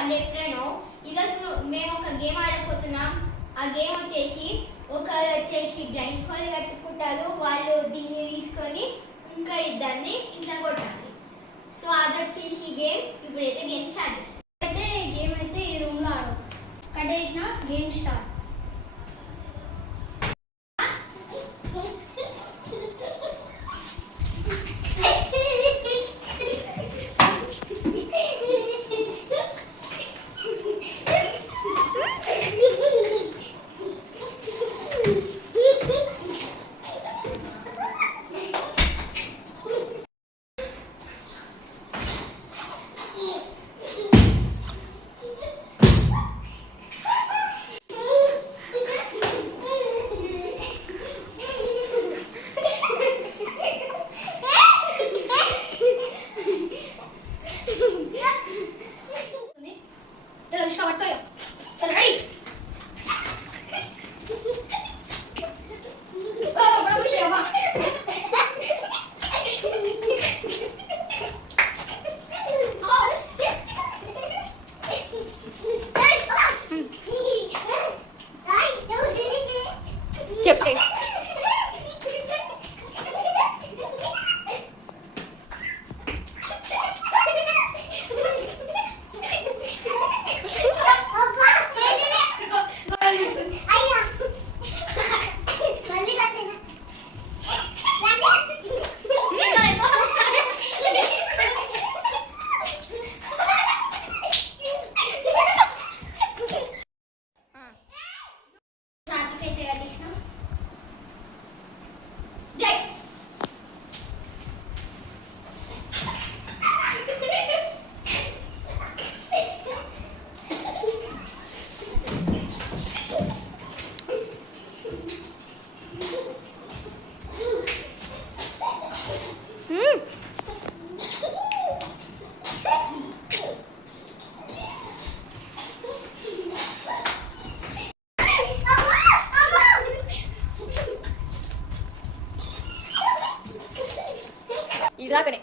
ఎప్పుడైనా ఈరోజు మేము ఒక గేమ్ ఆడకపోతున్నాం. ఆ గేమ్ వచ్చేసి బ్లైండ్ ఫోల్డ్ కట్టుకుంటారు. వాళ్ళు దీన్ని తీసుకొని ఇంకా ఇద్దరిని ఇంట్లో కొట్టాలి. సో అది వచ్చేసి గేమ్. ఇప్పుడైతే గేమ్ స్టార్ట్ చేస్తాం. గేమ్ అయితే ఈ రూమ్ లో ఆడు కట్టేసిన గేమ్ స్టార్ట్. చెప్తే ఇదాకనే